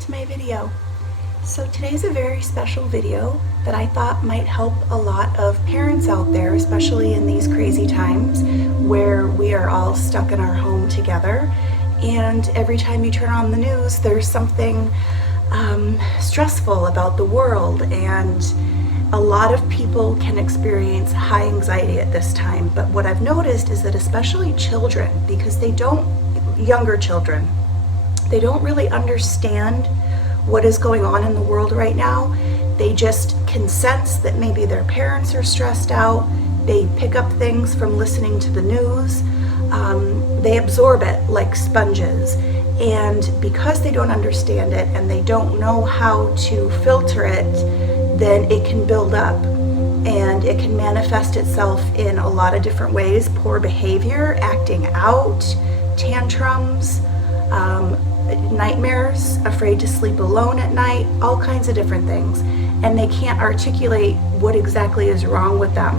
to my video. So today's a very special video that I thought might help a lot of parents out there, especially in these crazy times where we are all stuck in our home together, and every time you turn on the news there's something stressful about the world, and a lot of people can experience high anxiety at this time. But what I've noticed is that especially children, because younger children, they don't really understand what is going on in the world right now. They just can sense that maybe their parents are stressed out. They pick up things from listening to the news. They absorb it like sponges. And because they don't understand it and they don't know how to filter it, then it can build up and it can manifest itself in a lot of different ways. Poor behavior, acting out, tantrums, nightmares, afraid to sleep alone at night, all kinds of different things. And they can't articulate what exactly is wrong with them.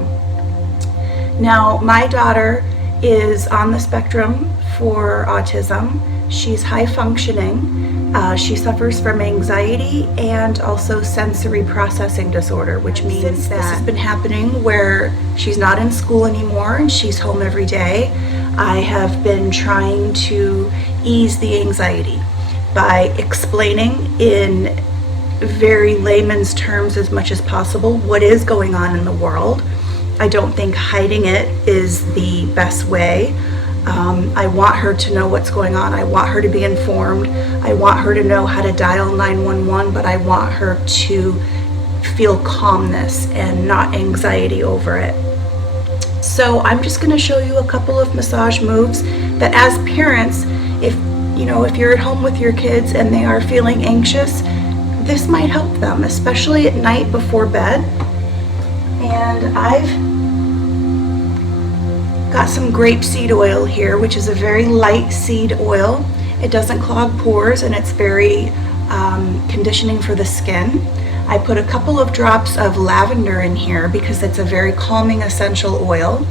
Now, my daughter is on the spectrum for autism. She's high functioning. She suffers from anxiety and also sensory processing disorder, which means that this has been happening where she's not in school anymore and she's home every day. I have been trying to ease the anxiety by explaining in very layman's terms as much as possible what is going on in the world. I don't think hiding it is the best way. I want her to know what's going on. I want her to be informed. I want her to know how to dial 911, but I want her to feel calmness and not anxiety over it. So I'm just going to show you a couple of massage moves that, as parents, if you're at home with your kids and they are feeling anxious, this might help them, especially at night before bed. And I've got some grapeseed oil here, which is a very light seed oil. It doesn't clog pores and it's very conditioning for the skin. I put a couple of drops of lavender in here because it's a very calming essential oil.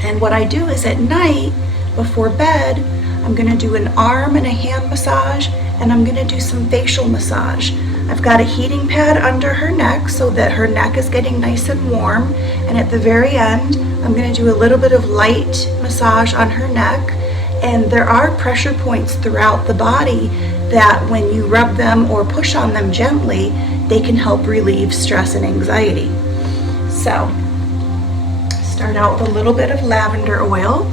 And what I do is at night before bed, I'm going to do an arm and a hand massage, and I'm going to do some facial massage. I've got a heating pad under her neck so that her neck is getting nice and warm, and at the very end I'm going to do a little bit of light massage on her neck. And there are pressure points throughout the body that when you rub them or push on them gently, they can help relieve stress and anxiety. So start out with a little bit of lavender oil.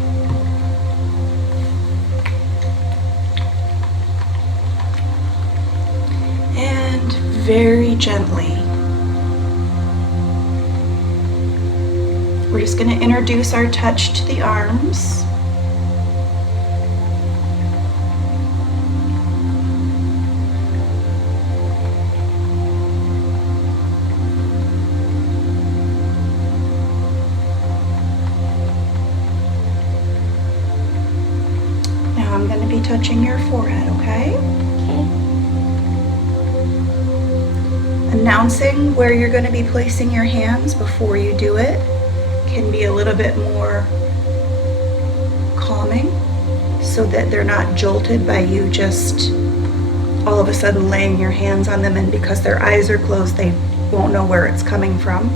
And very gently, we're just going to introduce our touch to the arms. Now I'm going to be touching your forehead, okay? Announcing where you're going to be placing your hands before you do it can be a little bit more calming so that they're not jolted by you just all of a sudden laying your hands on them, and because their eyes are closed they won't know where it's coming from.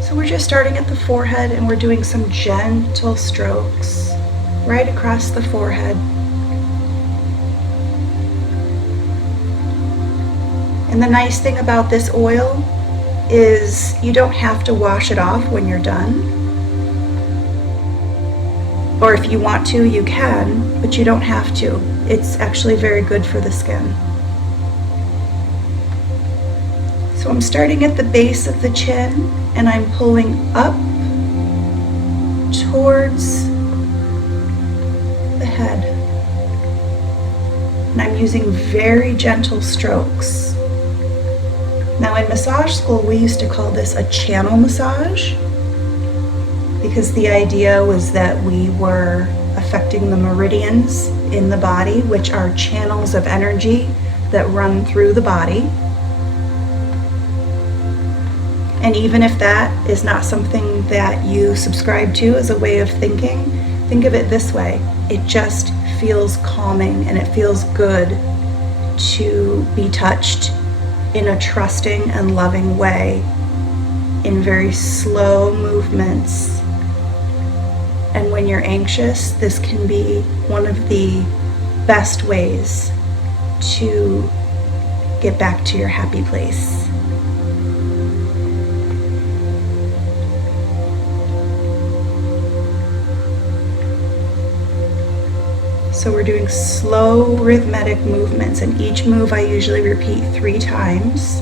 So we're just starting at the forehead and we're doing some gentle strokes right across the forehead. And the nice thing about this oil is you don't have to wash it off when you're done. Or if you want to, you can, but you don't have to. It's actually very good for the skin. So I'm starting at the base of the chin and I'm pulling up towards the head. And I'm using very gentle strokes. Now in massage school, we used to call this a channel massage because the idea was that we were affecting the meridians in the body, which are channels of energy that run through the body. And even if that is not something that you subscribe to as a way of thinking, think of it this way. It just feels calming and it feels good to be touched in a trusting and loving way, in very slow movements. And when you're anxious, this can be one of the best ways to get back to your happy place. So we're doing slow rhythmic movements, and each move I usually repeat 3 times.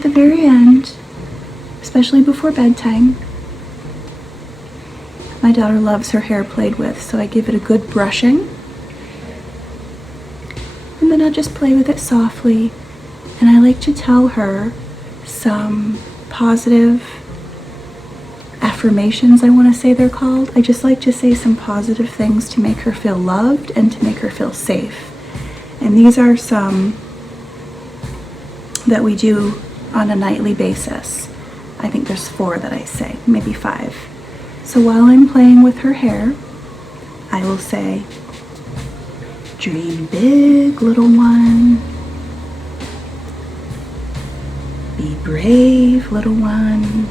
at the very end, especially before bedtime, my daughter loves her hair played with, so I give it a good brushing. And then I'll just play with it softly. And I like to tell her some positive affirmations, I want to say they're called. I just like to say some positive things to make her feel loved and to make her feel safe. And these are some that we do on a nightly basis. I think there's 4 that I say, maybe 5. So while I'm playing with her hair, I will say, dream big, little one. Be brave, little one.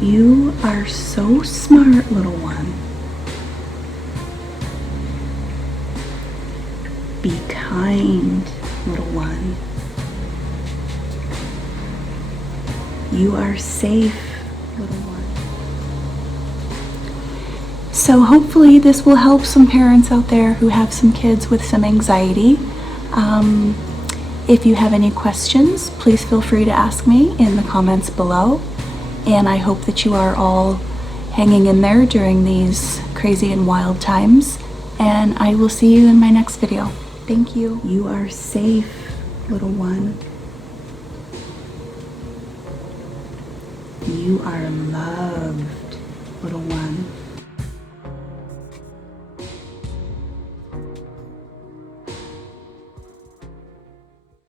You are so smart, little one. Be kind, little one. You are safe, little one. So hopefully this will help some parents out there who have some kids with some anxiety. If you have any questions, please feel free to ask me in the comments below. And I hope that you are all hanging in there during these crazy and wild times. And I will see you in my next video. Thank you. You are safe, little one. You are loved.